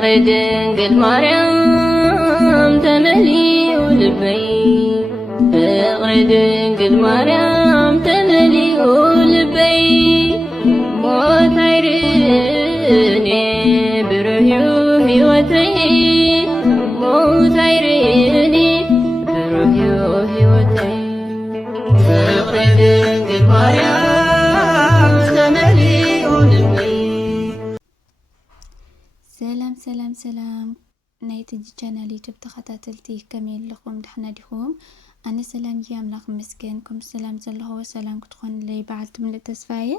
ድንግል ማርያም ተመሊኡ ልበይ ፍቅሪ ድንግል ማርያም ተመሊኡ ልበይ ሞት አይርእኔ ብሩህ ሕይወተይ ሞት አይርእኔ ብሩህ ሕይወተይ ፍቅሪ ድንግል ማርያም ተመሊኡ ልበይ። ሰላም ናይ ትጂ ቻናል ዩቲዩብ ተኸታተልቲ ከመይ ኣለኹም ድሕና ዲኹም? ኣነ ሰላም እየ ኣምላኽ መስገን ከም ሰላም ዘለኹ ሰላም ክትኾንለይ በዓልቲ ምልእ ተስፋየ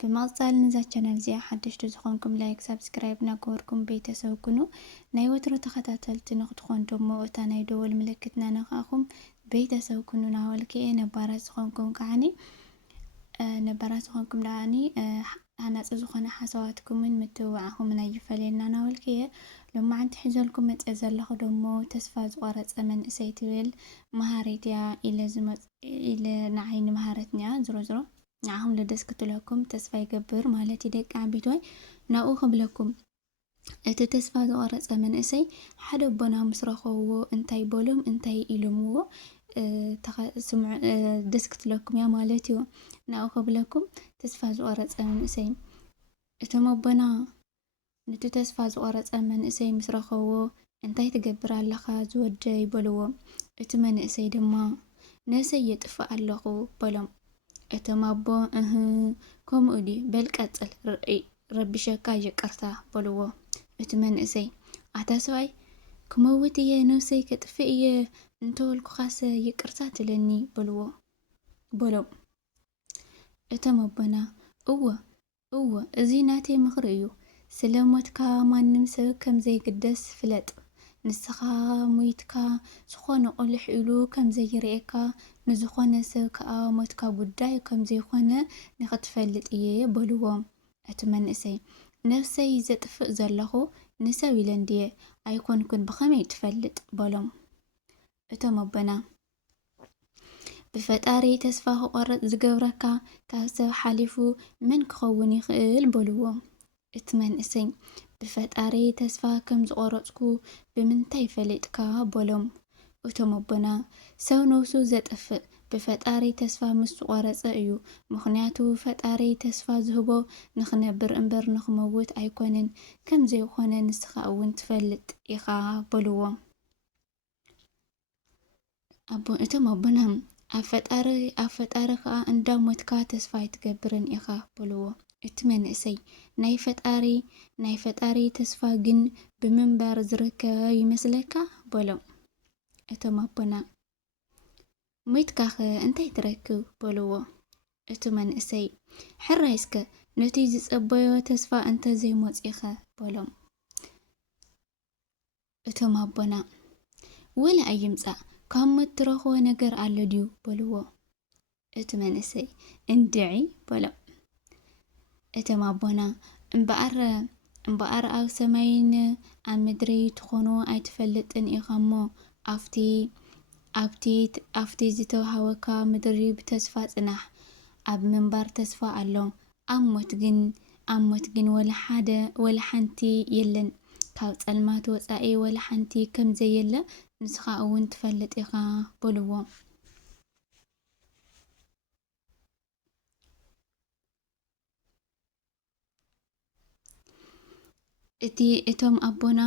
ብመቕፃል ንዛ ቻናል እዚኣ ሓደሽቲ ዝኾንኩም ላይክ ሳብስክራይብ ናገበርኩም ቤተሰብ ኩኑ ናይ ወትሮ ተኸታተልቲ ንኽትኾኑ ደሞ እታ ናይ ደወል ምልክት ናነኻኹም ቤተሰብ ኩኑ ናወልክየ ነባራት ዝኾንኩም ደኣኒ ሃናፂ ዝኾነ ሓሳባትኩምን ምትውዋዕኹምን ኣይፈለየና ናወልክየ ሎማዓንቲ ሒዘልኩም መፀ ዘለኹ ደሞ ተስፋ ዝቆረፀ መንእሰይ ትብል መሃሬት እያ ኢለ ንዓይኒ መሃረት እያ ዝሮ ንዓኹም ለደስ ክትለኩም ተስፋ ይገብር ማለት ደቂ ዓበይቶይ ናብኡ ክብለኩም እቲ ተስፋ ዝቆረፀ መንእሰይ ሓደ ቦና ምስ ረኸብዎ እንታይ በሎም እንታይ ኢሎምዎ ደስ ክትለኩም እያ ማለት እዩ። ናብኡ ክብለኩም ተስፋ ዝቆረፀ መንእሰይ እቶም ኣቦና ነቲ ተስፋ ዝቆረፀ መንእሰይ ምስ ረኸብዎ እንታይ ትገብር ኣለኻ ዝወደ ይበልዎ። እቲ መንእሰይ ድማ ነሰይ የጥፍእ ኣለኹ በሎም። እቶም ኣቦ ከምኡ ዲ በልቀፅል ረቢሸካ ይቅርታ በልዎ። እቲ መንእሰይ ኣታ ሰብኣይ ክመውት እየ ነብሰይ ከጥፍእ እየ እንተወልኩኻሰ ይቅርታ ትለኒ በሎም። እቶም ኣቦና እወ እዚ ናተይ ምኽሪ እዩ ስለ ሞትካ ማንም ሰብ ከም ዘይግደስ ፍለጥ ንስኻ ሞይትካ ዝኾነ ቆልሕ ኢሉ ከም ዘይርኤካ ንዝኾነ ሰብ ከዓ ሞትካ ጉዳይ ከም ዘይኾነ ንኽትፈልጥ እየ በልዎም። እቲ መንእሰይ ነፍሰይ ዘጥፍእ ዘለኹ ንሰብ ኢለ እንድየ ኣይኮንኩን ብኸመይ ትፈልጥ በሎም። እቶም ኣቦና ብፈጣሪ ተስፋ ክቆርጥ ዝገብረካ ካብ ሰብ ሓሊፉ መን ክኸውን ይኽእል በልዎ። እቲ መንእሰይ ብፈጣሪ ተስፋ ከም ዝቆረፅኩ ብምንታይ ፈሊጥካ በሎም። እቶም ኣቦና ሰብ ነብሱ ዘጥፍእ ብፈጣሪ ተስፋ ምስ ዝቆረፀ እዩ። ምክንያቱ ፈጣሪ ተስፋ ዝህቦ ንኽነብር እምበር ንኽመውት ኣይኮነን ከም ዘይኮነ ንስኻ እውን ትፈልጥ ኢኻ በልዎ። እቶም ኣቦና ኣብ ፈጣሪ ከዓ እንዳሞትካ ተስፋ ኣይትገብርን ኢኻ በልዎ። እቲ መንእሰይ ናይ ፈጣሪ ተስፋ ግን ብምንባር ዝርከብ ይመስለካ በሎም። እቶም ኣቦና ሞይትካ ኸ እንታይ ትረክብ በልዎ። እቲ መንእሰይ ሕራይስከ ነቲ ዝፀበዮ ተስፋ እንተዘይሞፂኸ በሎም። እቶም ኣቦና ወላ ኣይምፃእ ካብ ሞት ትረኽቦ ነገር ኣሎ ድዩ በልዎ። እቲ መንእሰይ እንድዒ በሎም። እቶም ኣቦና እምበኣር ኣብ ሰማይን ኣብ ምድሪ ትኾኑ ኣይትፈልጥን ኢኻ እሞ ኣብቲ ዝተውሃበካ ምድሪ ብተስፋ ጽናሕ። ኣብ ምንባር ተስፋ ኣሎ ኣብ ሞት ግን ወላ ሓንቲ የለን። ካብ ጸልማት ወፃኢ ወላ ሓንቲ ከም ዘየለ ንስኻ እውን ትፈልጥ ኢኻ በልዎ። እቶም ኣቦና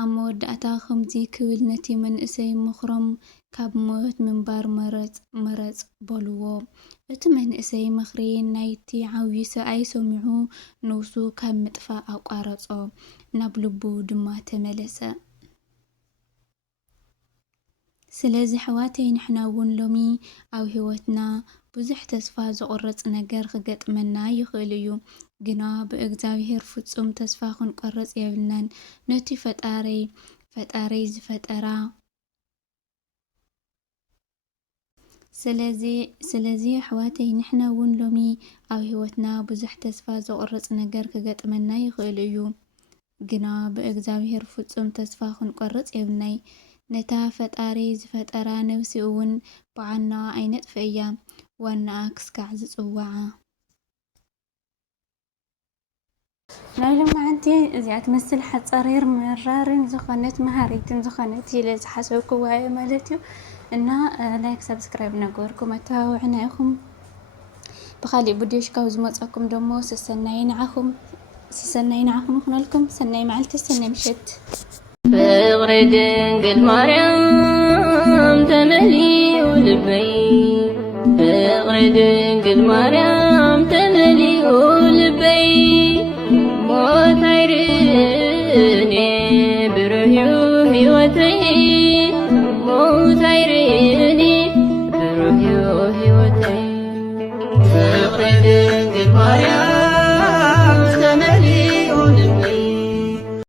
ኣብ መወዳእታ ከምዚ ክብል ነቲ መንእሰይ ምኽሮም ካብ ሞት ምንባር መረፅ በልዎ። እቲ መንእሰይ ምኽሪ ናይቲ ዓብዪ ሰብኣይ ሰሚዑ ነብሱ ካብ ምጥፋእ ኣቋረፆ ናብ ልቡ ድማ ተመለሰ። ስለዚ ሕዋተይ ንሕና እውን ሎሚ ኣብ ህይወትና ብዙሕ ተስፋ ዝቆርፅ ነገር ክገጥመና ይኽእል እዩ። ግና ብእግዚኣብሔር ፍጹም ተስፋ ክንቆርፅ የብልናን። ነቲ ፈጣሪ ዝፈጠራ ስለዚ ሕዋተይ ንሕና እውን ሎሚ ኣብ ህይወትና ብዙሕ ተስፋ ዝቆርፅ ነገር ክገጥመና ይኽእል እዩ። ግና ብእግዚኣብሔር ፍጹም ተስፋ ክንቆርፅ የብልናይ። ነታ ፈጣሪ ዝፈጠራ ነብሲ እውን ብዓና ኣይነጥፍ እያ ዋናኣ ክስካዕ ዝፅዋዓ ናይ ሎማዓንቲ እዚኣ ትመስል ሓፀሪር መራርን ዝኾነት መሃሪትን ዝኾነት ኢለ ዝሓሰብክዋ እየ ማለት እዩ እና ላይክ ሰብስክራይብ ነገርኩም ኣተባብዕና ኢኹም بخالي بديش كاوز مصاكم دمو سسناي نعخم يخنلكم سناي معلت سناي مشت بغرد قد مريم تملي والبي بغرد قد مريم